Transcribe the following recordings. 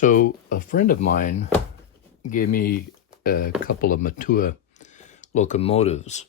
So a friend of mine gave me a couple of Mantua locomotives,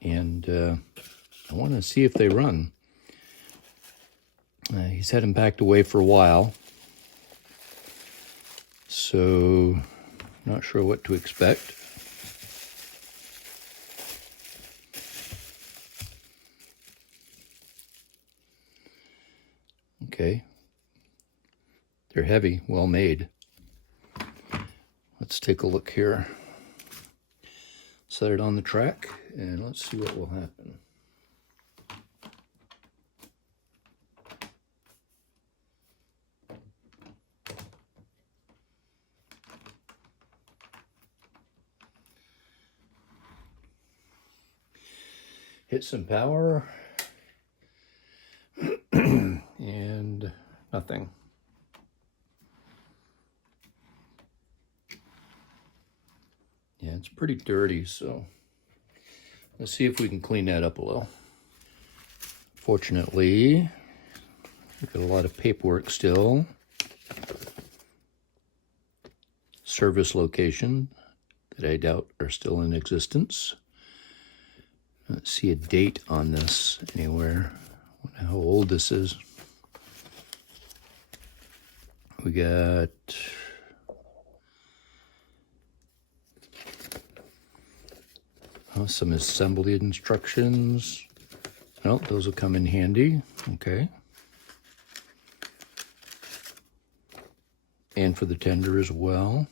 and I want to see if they run. He's had them packed away for a while, so not sure what to expect. Okay, they're heavy, well made. Let's take a look here. Set it on the track and let's see what will happen. Hit some power and nothing. Yeah, it's pretty dirty, so let's see if we can clean that up a little. Fortunately, we've got a lot of paperwork still. Service location that I doubt are still in existence. Let's see a date on this anywhere. I wonder how old this is. We got some assembly instructions. Oh, those will come in handy. Okay. And for the tender as well.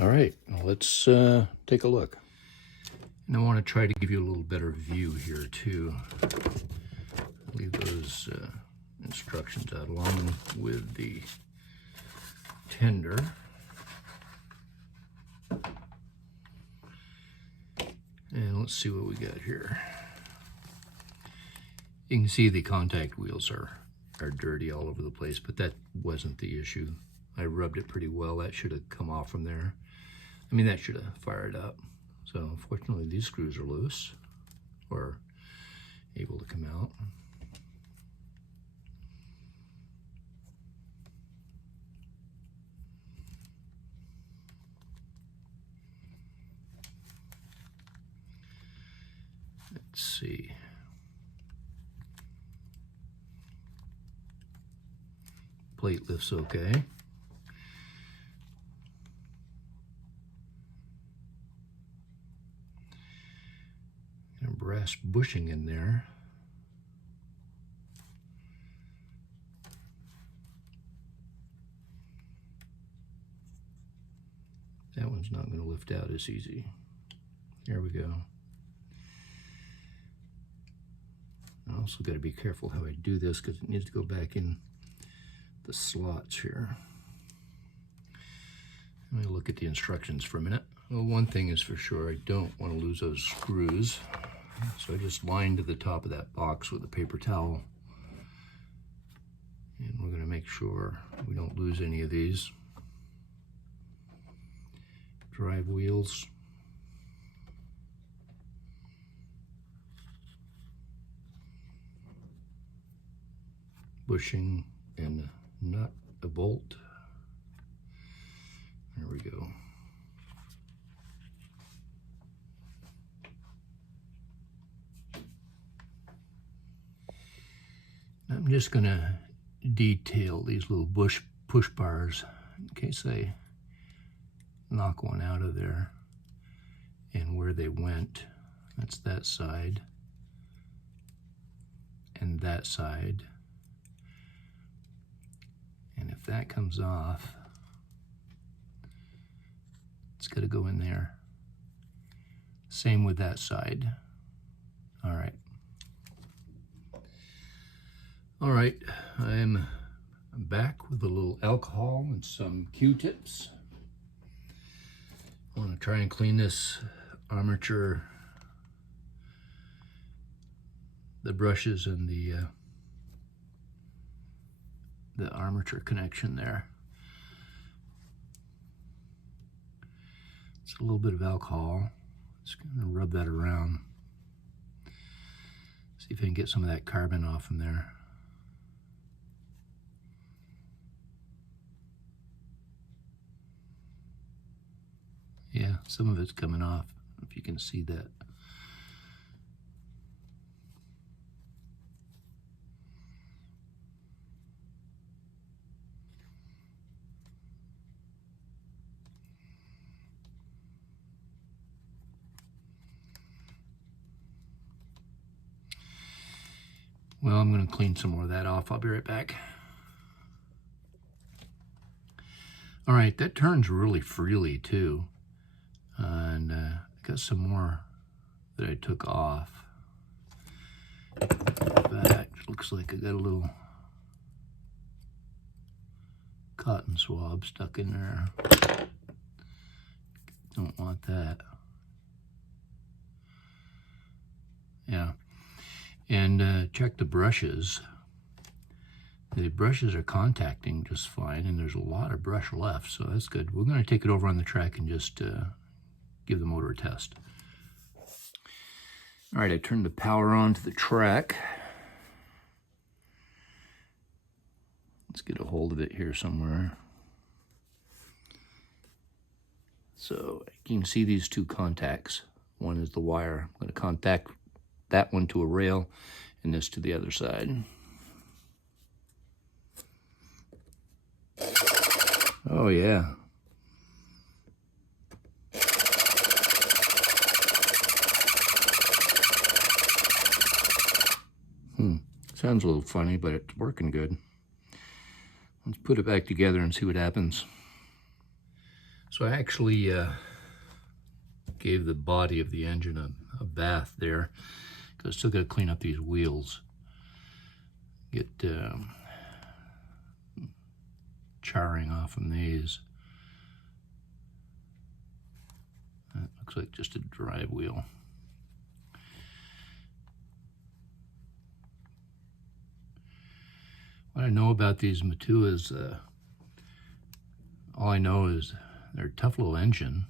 All right, let's take a look. And I want to try to give you a little better view here too. Leave those instructions out along with the tender. And let's see what we got here. You can see the contact wheels are dirty all over the place, but that wasn't the issue. I rubbed it pretty well. That should have come off from there. I mean, that should have fired up. So unfortunately, these screws are loose or able to come out. Let's see. Plate lifts okay. And brass bushing in there. That one's not going to lift out as easy. There we go. I also got to be careful how I do this because it needs to go back in the slots here. Let me look at the instructions for a minute. Well, one thing is for sure, I don't want to lose those screws. So I just lined the top of that box with a paper towel. And we're going to make sure we don't lose any of these. Drive wheels. Bushing and nut, a bolt. There we go. I'm just going to detail these little push bars in case I knock one out of there and where they went. That's that side and that side. And if that comes off, it's got to go in there. Same with that side. All right. All right, I'm back with a little alcohol and some Q-tips. I want to try and clean this armature, the brushes and the armature connection there. It's a little bit of alcohol. Just gonna rub that around. See if I can get some of that carbon off from there. Yeah, some of it's coming off, if you can see that. Well, I'm going to clean some more of that off. I'll be right back. All right, that turns really freely too. And I got some more that I took off. Back, looks like I got a little cotton swab stuck in there. Don't want that. Yeah. And check the brushes. The brushes are contacting just fine, and there's a lot of brush left, so that's good. We're going to take it over on the track and just give the motor a test. All right, I turned the power on to the track. Let's get a hold of it here somewhere. So you can see these two contacts. One is the wire. I'm going to contact that one to a rail and this to the other side. Oh yeah. Sounds a little funny, but it's working good. Let's put it back together and see what happens. So I actually gave the body of the engine a bath there, because I still got to clean up these wheels. Get charring off from these. That looks like just a drive wheel. What I know about these Mantuas, all I know is they're a tough little engine.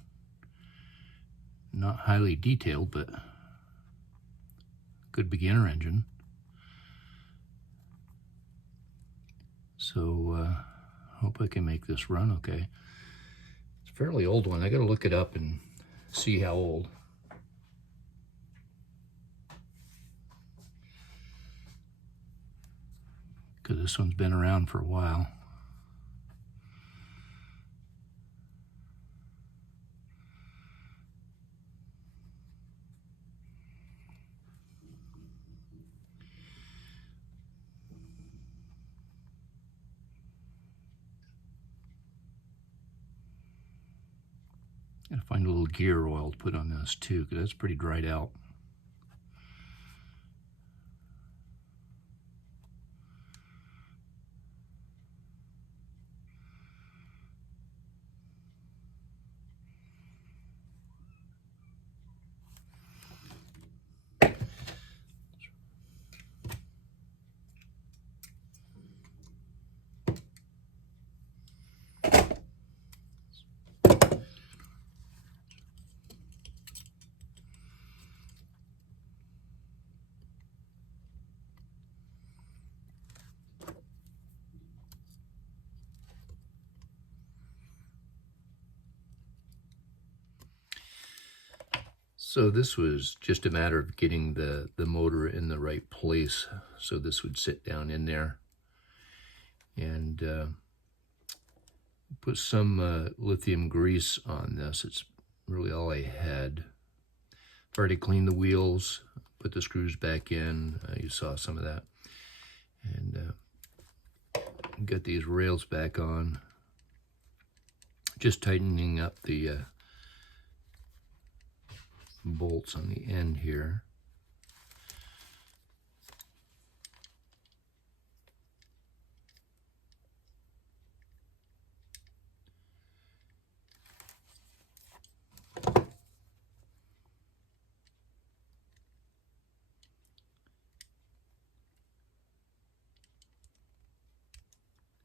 Not highly detailed, but good beginner engine. So hope I can make this run okay. It's a fairly old one. I gotta look it up and see how old. Because this one's been around for a while. Gotta find a little gear oil to put on this too, because that's pretty dried out. So this was just a matter of getting the motor in the right place. So this would sit down in there. And put some lithium grease on this. It's really all I had. I've already cleaned the wheels, put the screws back in. You saw some of that. And got these rails back on. Just tightening up the bolts on the end here.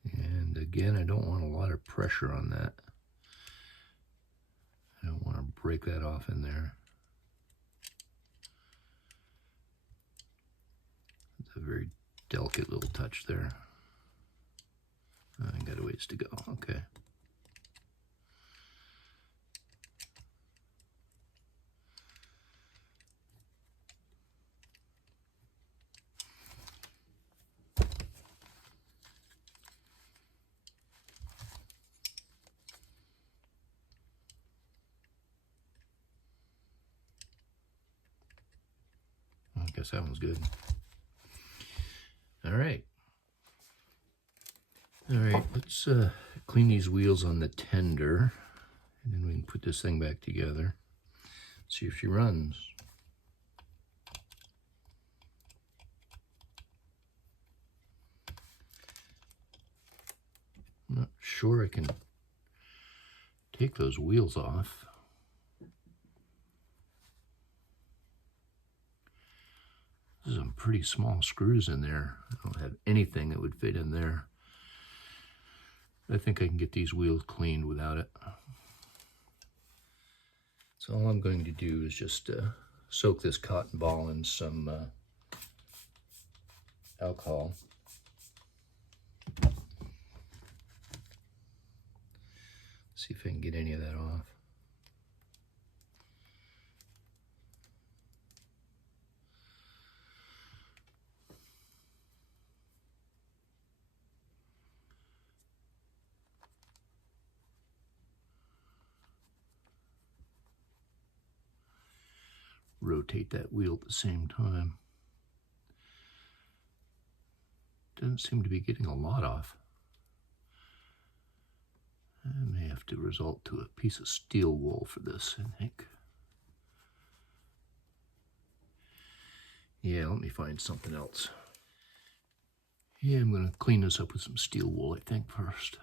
And again, I don't want a lot of pressure on that. I don't want to break that off in there. It's a very delicate little touch there. I got a ways to go. Okay. guess that one's good. All right. All right, let's clean these wheels on the tender, and then we can put this thing back together. See if she runs. I'm not sure I can take those wheels off. There's some pretty small screws in there. I don't have anything that would fit in there. I think I can get these wheels cleaned without it. So all I'm going to do is just soak this cotton ball in some alcohol. See if I can get any of that off. Rotate that wheel at the same time. Doesn't seem to be getting a lot off. I may have to resort to a piece of steel wool for this, I think. Yeah, let me find something else. Yeah, I'm going to clean this up with some steel wool, I think, first.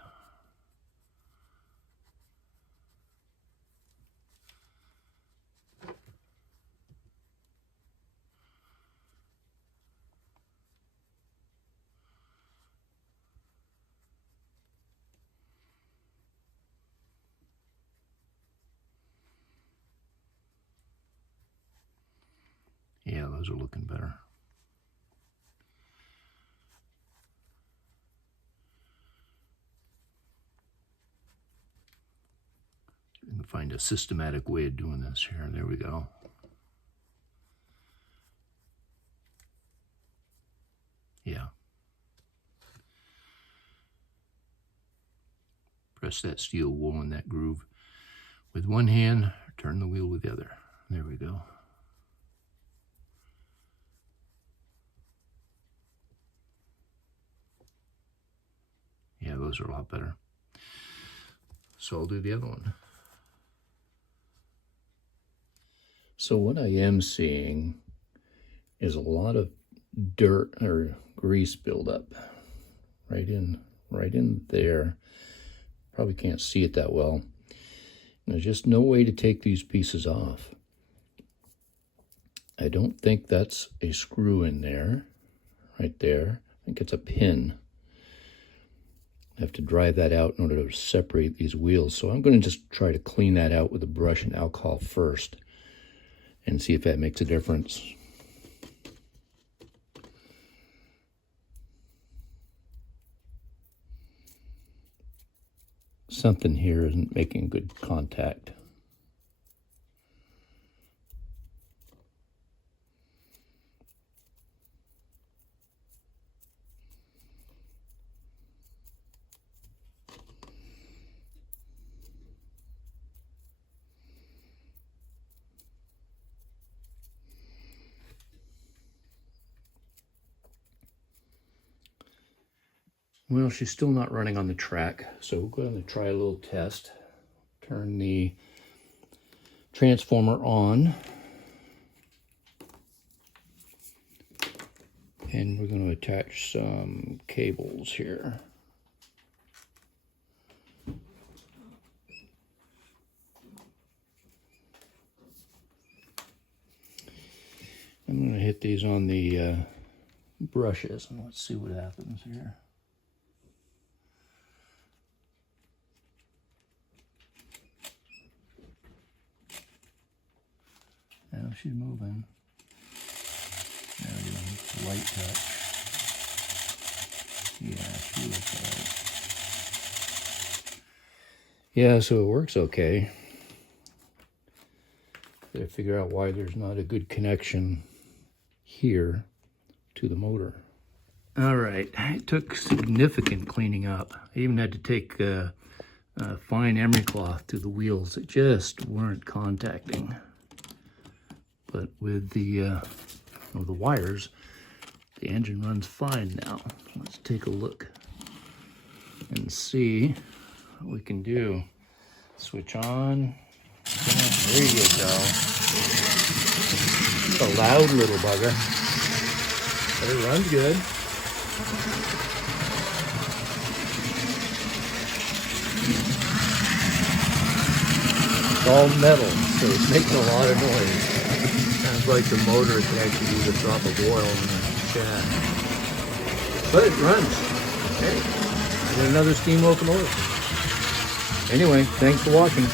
Yeah, those are looking better. I can find a systematic way of doing this here. There we go. Yeah. Press that steel wool in that groove with one hand, turn the wheel with the other. There we go. Yeah, those are a lot better. So I'll do the other one. So what I am seeing is a lot of dirt or grease buildup right in there. Probably can't see it that well. And there's just no way to take these pieces off. I don't think that's a screw in there, right there. I think it's a pin. I have to drive that out in order to separate these wheels. So I'm going to just try to clean that out with a brush and alcohol first and see if that makes a difference. Something here isn't making good contact. Well, she's still not running on the track, so we're going to try a little test. Turn the transformer on. And we're going to attach some cables here. I'm going to hit these on the brushes, and let's see what happens here. Now she's moving. There we go, light touch. Yeah, she looks all right. Yeah, so it works okay. Gotta figure out why there's not a good connection here to the motor. All right, it took significant cleaning up. I even had to take fine emery cloth to the wheels that just weren't contacting. But with the of the wires, the engine runs fine now. Let's take a look and see what we can do. Switch on. Yeah, there you go. It's a loud little bugger, but it runs good. It's all metal, so it's making a lot of noise. Sounds like the motor could actually use a drop of oil in the shaft. But it runs. Okay. And another steam locomotive. Anyway, thanks for watching.